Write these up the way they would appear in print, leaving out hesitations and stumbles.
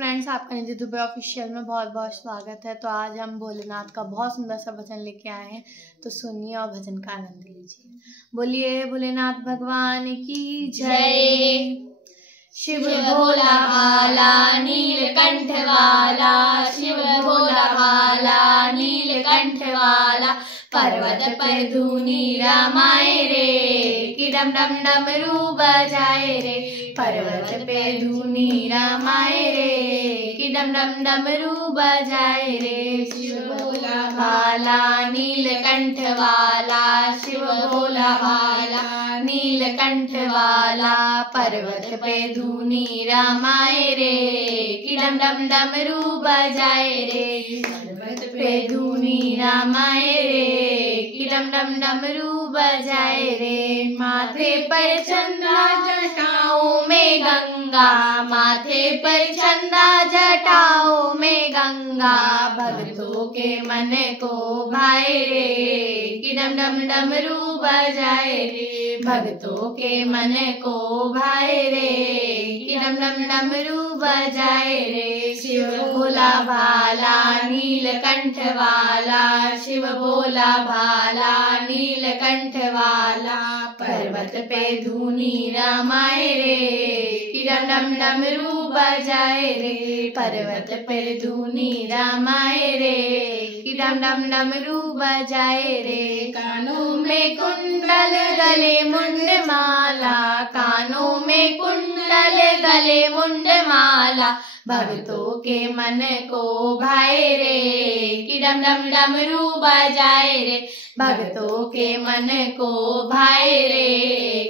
Friends, आपका निजी Dubey official में बहुत बहुत स्वागत है। तो आज हम भोलेनाथ का बहुत सुंदर सा भजन लेके आए हैं, तो सुनिए और भजन का आनंद लीजिए। बोलिए भोलेनाथ भगवान की जय। शिव भोला भाला नीलकंठ वाला, शिव भोला भाला नीलकंठ वाला, पर्वत पर धूनी रामाए रे, कि डम डम डमरू बजाए रे, पर्वत पे धूनी रामाए रे, कि डम डम डमरू बजाए रे। शिव भोला भाला नीलकंठ वाला, शिव भोला भाला नीलकंठ वाला, पर्वत पे धूनी रामाए रे, कि डम डम डमरू बजाए रे, पर्वत पे धूनी रामाए रे, कि डम डम डमरू बजाए रे। माथे पर चंदा जटाओं में गंगा, माथे पर चंदा जटाओं में गंगा, भक्तों के मन को भाए रे, कि डम डम डमरू बजाए रे, भक्तों के मन को भाए रे, कि डम डम डमरू बजाए रे। शिव भोला भाला नीलकंठ वाला, शिव भोला भाला नीलकंठ वाला, पर्वत पे धूनी रामाए रे, कि डम डम डमरू बजाए रे, पर्वत पे धूनी रामाए रे, कि डम डम डमरू बजाए रे। कानों में कुंडल गले मुंड माला, कानों में कुंडल गले मुंड माला, भक्तों के मन को भाए रे, कि डम डम डमरू बजाए रे, भक्तों के मन को भाए रे,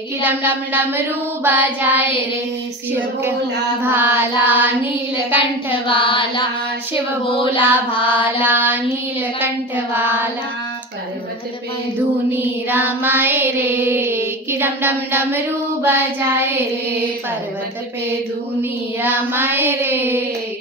कि डम डम डमरू बजाए रे। शिव भोला भाला नीलकंठ वाला, शिव भोला भाला नीलकंठ वाला, पर्वत पे धूनी रामाए रे, कि डम डम डमरू बजाए रे, पर्वत पे धूनी रामाए रे,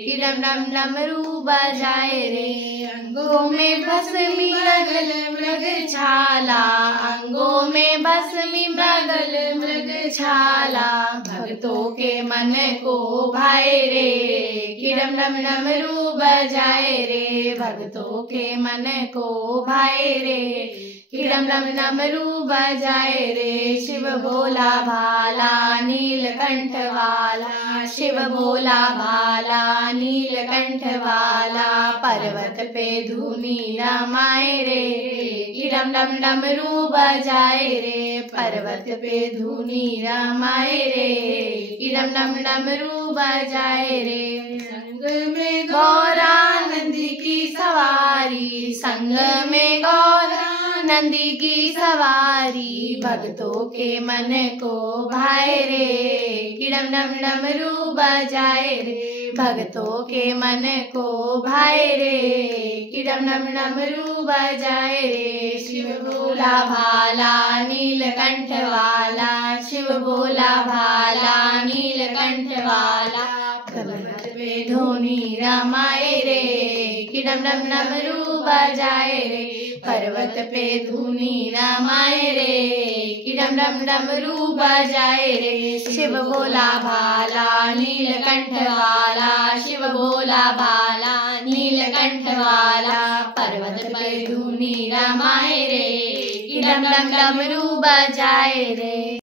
कि डम डम डमरू बजाए रे। अंगों में भस्मी मृगल मृग छाला, अंगों में भस्मी मृगल मृग छाला, भक्तों के मन को भाए रे, कि डम डम डमरू बजाए रे, भक्तों के मन को भाए रे, कि डम डम डमरू बजाए रे। शिव भोला भाला नीलकंठ वाला, शिव भोला भाला नीलकंठ वाला, पर्वत पे धूनी रामाए रे, कि डम डम डमरू बजाए रे, पर्वत पे धूनी रामाए रे, कि डम डम डमरू बजाए रे। संग में गौरानंद की सवारी, संग में गौरानंद की सवारी, भक्तों के मन को भाए रे, कि डम डम डमरू बजाए रे, भक्तों के मन को भाए रे, कि डम डम डमरू बजाए रे। शिव भोला भाला नीलकंठ वाला, शिव भोला भाला नीलकंठ वाला, पर्वत पे धूनी रामाए रे, कि डम डम डमरू बजाए रे, पर्वत पे धूनी रामाए रे, कि डम डम डमरू बजाए रे। शिव भोला भाला नीलकंठ वाला, शिव भोला भाला नीलकंठ वाला, पर्वत पे धूनी रामाए रे, कि डम डम डमरू बजाए रे।